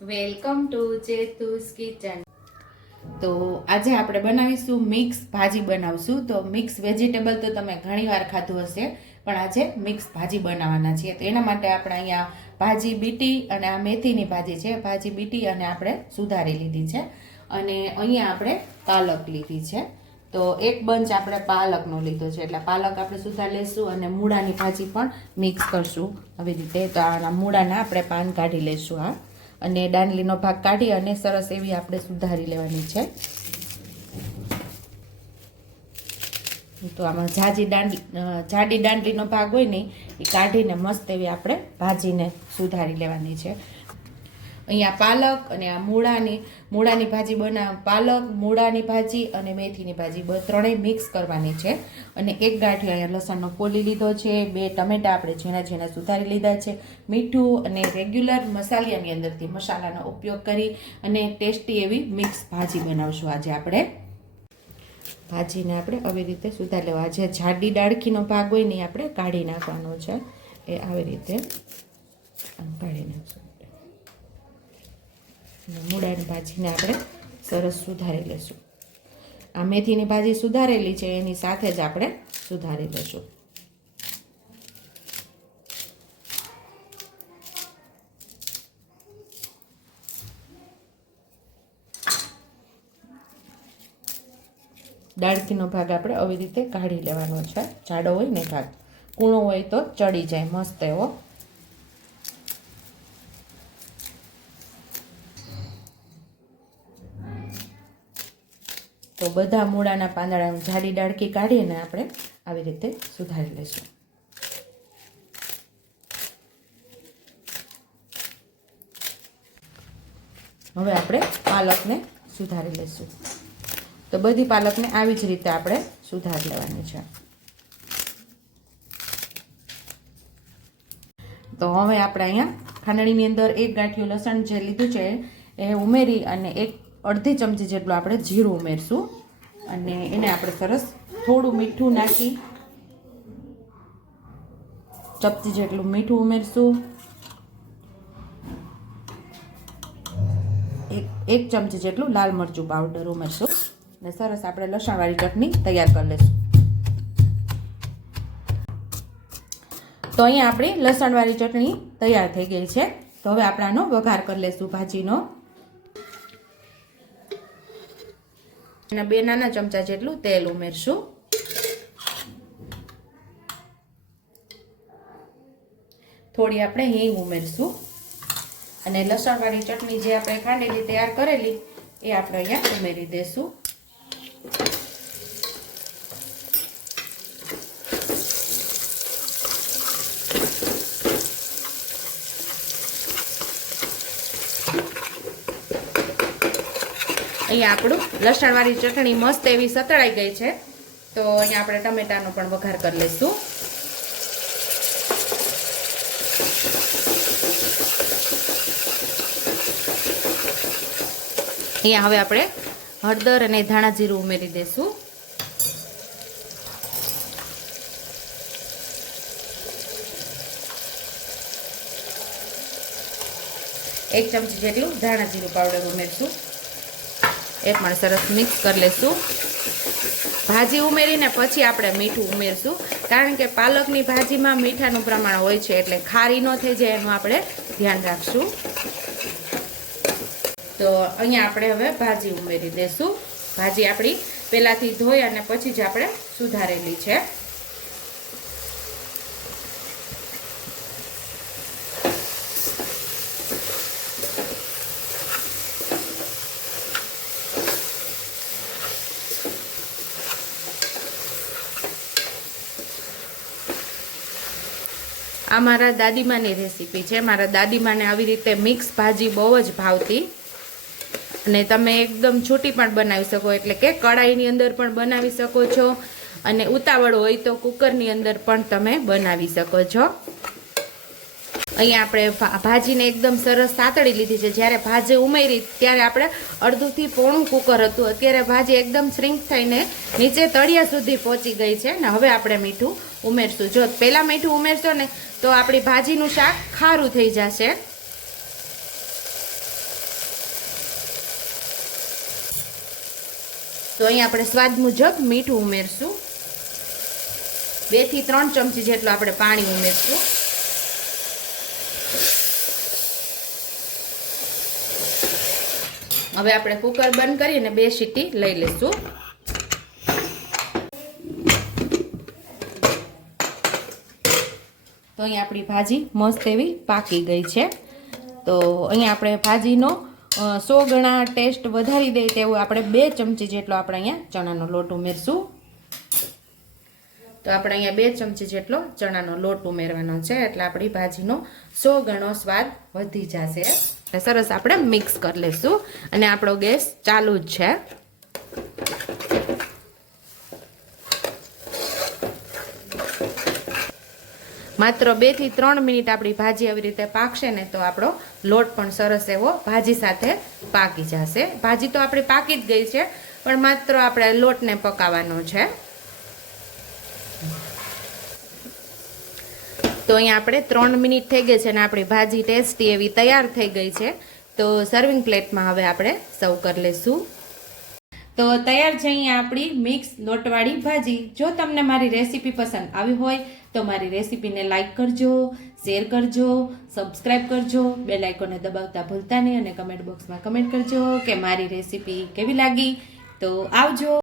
Welcome to ચેતુસ kitchen. તો આજે આપણે બનાવીશું મિક્સ ભાજી બનાવશું। તો મિક્સ વેજીટેબલ તો તમે ઘણીવાર ખાધું હશે, પણ આજે મિક્સ ભાજી બનાવવાના છીએ। તો એના માટે આપણે અહીંયા ભાજી બીટી અને આ મેથીની ભાજી છે। ભાજી બીટી અને આપણે સુધારી લીધી છે, અને અહીંયા આપણે પાલક લીધી છે। તો એક બંચ આપણે પાલકનો લીધો છે, એટલે પાલક આપણે સુધારી લઈશું અને મૂળાની ભાજી પણ મિક્સ કરશું આવી રીતે। તો આના મૂળાના આપણે પાન કાઢી લઈશું આ, અને દાંડલીનો ભાગ કાઢી અને સરસ એવી આપણે સુધારી લેવાની છે। તો આમાં જાડી દાંડલીનો ભાગ હોય ને એ કાઢીને મસ્ત એવી આપણે ભાજીને સુધારી લેવાની છે। અહીંયા પાલક અને આ મૂળાની ભાજી પાલક, મૂળાની ભાજી અને મેથીની ભાજી ત્રણેય મિક્સ કરવાની છે। અને એક ગાંઠિયો અહીંયા લસણનો ફોલી લીધો છે, 2 ટમેટા આપણે ઝીણા ઝીણા સુધારી લીધા છે, મીઠું અને રેગ્યુલર મસાલાની અંદરથી મસાલાનો ઉપયોગ કરી અને ટેસ્ટી એવી મિક્સ ભાજી બનાવશું આજે આપણે। ભાજીને આપણે આવી રીતે સુધારી લેવા, જે જાડી ડાળખીનો ભાગ હોય ને આપણે કાઢી નાખવાનો છે, એ આવી રીતે કાઢી નાખશું। મૂળાની ભાજીને આપણે સરસ સુધારી લઈશું। આ મેથીની ભાજી સુધારેલી છે એની સાથે જ આપણે સુધારી લઈશું। ડાળખીનો ભાગ આપણે આવી રીતે કાઢી લેવાનો છે, જાડો હોય ને ભાગ, કૂણો હોય તો ચડી જાય મસ્ત એવો। તો બધા મૂળાના પાંદડા જાડી ડાળખી કાઢીને આપણે આવી રીતે સુધારી લઈશું। હવે આપણે પાલકને સુધારી લઈશું। તો બધી પાલકને આવી જ રીતે આપણે સુધારી લેવાની છે। તો હવે આપણે અહીંયા ખાંડણીની અંદર એક ગાંઠિયું લસણ જે લીધું છે એ ઉમેરી અને અડધી ચમચી જેટલું આપણે જીરું ઉમેરશું, અને એને આપણે સરસ થોડું મીઠું નાખી ચપટી જેટલું મીઠું ઉમેરશું, એક ચમચી જેટલું લાલ મરચું પાવડર ઉમેરશું, અને સરસ આપણે લસણવાળી ચટણી તૈયાર કરી લઈશું। તો અહીંયા આપણી લસણવાળી ચટણી તૈયાર થઈ ગઈ છે। તો હવે આપણે આનો વઘાર કરી લઈશું ભાજીનો। અને 2 નાના ચમચા જેટલું તેલ ઉમેરશું, થોડી આપણે હિંગ ઉમેરશું, અને લસણવાળી ચટણી જે આપણે ખાંડેલી તૈયાર કરેલી એ આપણે અહીંયા ઉમેરી દઈશું। અહીંયા આપણું લસણવાળી ચટણી મસ્ત એવી સતળાઈ ગઈ છે। તો અહીંયા આપણે ટમેટાનો પણ વઘાર કરી લઈશું। અહીંયા હવે આપણે હળદર અને ધાણા જીરું ઉમેરી દઈશું। એક ચમચી જેટલું ધાણા જીરું પાવડર ઉમેરશું, એ પણ સરસ મિક્સ કરી લઈશું। ભાજી ઉમેરીને પછી આપણે મીઠું ઉમેરશું, કારણ કે પાલકની ભાજીમાં મીઠાનું પ્રમાણ હોય છે, એટલે ખારી ન થઈ જાય એનું આપણે ધ્યાન રાખશું। તો અહીંયા આપણે હવે ભાજી ઉમેરી દઈશું। ભાજી આપણી પહેલાંથી ધોઈ અને પછી જ આપણે સુધારેલી છે। આ મારા દાદીમાની રેસીપી છે। મારા દાદીમાને આવી રીતે મિક્સ ભાજી બહુ જ ભાવતી, અને તમે એકદમ છૂટી પણ બનાવી શકો, એટલે કે કડાઈની અંદર પણ બનાવી શકો છો, અને ઉતાવળ હોય તો કુકરની અંદર પણ તમે બનાવી શકો છો। અહીંયા આપણે ભાજીને એકદમ સરસ સાતળી લીધી છે। જ્યારે ભાજી ઉમેરી ત્યારે આપણે અડધુંથી પોણું કુકર હતું, અત્યારે ભાજી એકદમ શ્રિંક થઈને નીચે તળિયા સુધી પહોંચી ગઈ છે। ને હવે આપણે મીઠું ઉમેરશું। જો પહેલાં મીઠું ઉમેરશો ને તો આપણી ભાજીનું શાક ખારું થઈ જશે। તો અહીંયા આપણે સ્વાદ મુજબ મીઠું ઉમેરશું. 2 થી 3 ચમચી જેટલું આપણે પાણી ઉમેરશું. હવે આપણે કુકર બંધ કરીને 2 સીટી લઈ લઈશું. તો અહીંયા આપણી ભાજી મસ્ત એવી પાકી ગઈ છે. તો અહીંયા આપણે ભાજીનો 100 ગણા ટેસ્ટ વધારી દે તેવું આપણે 2 ચમચી જેટલો આપણે અહીંયા ચણાનો લોટ ઉમેરશું. તો આપણે અહીંયા 2 ચમચી જેટલો ચણાનો લોટ ઉમેરવાનો છે, એટલે આપણી ભાજીનો 100 ગણો સ્વાદ વધી જશે. એટલે સરસ આપણે મિક્સ કરી લઈશું અને આપણો ગેસ ચાલુ જ છે. માત્ર 2 થી 3 મિનિટ આપણી ભાજી આવી રીતે પાકશે ને તો આપણો લોટ પણ સરસ એવો ભાજી સાથે પાકી જશે. ભાજી તો આપણી પાકી જ ગઈ છે, પણ માત્ર આપણે લોટને પકાવવાનો છે. તો અહીંયા આપણે 3 મિનિટ થઈ ગઈ છે અને આપણી ભાજી ટેસ્ટી એવી તૈયાર થઈ ગઈ છે. તો સર્વિંગ પ્લેટમાં હવે આપણે સર્વ કરી લઈશું. તો તૈયાર છે અહીંયા આપણી મિક્સ લોટવાળી ભાજી. જો તમને મારી રેસીપી પસંદ આવી હોય તો મારી રેસીપીને લાઈક કરજો, શેર કરજો, સબસ્ક્રાઈબ કરજો, બેલ આઇકોનને દબાવતા ભૂલતા નહીં અને કમેન્ટ બોક્સમાં કમેન્ટ કરજો કે મારી રેસીપી કેવી લાગી. તો આવજો.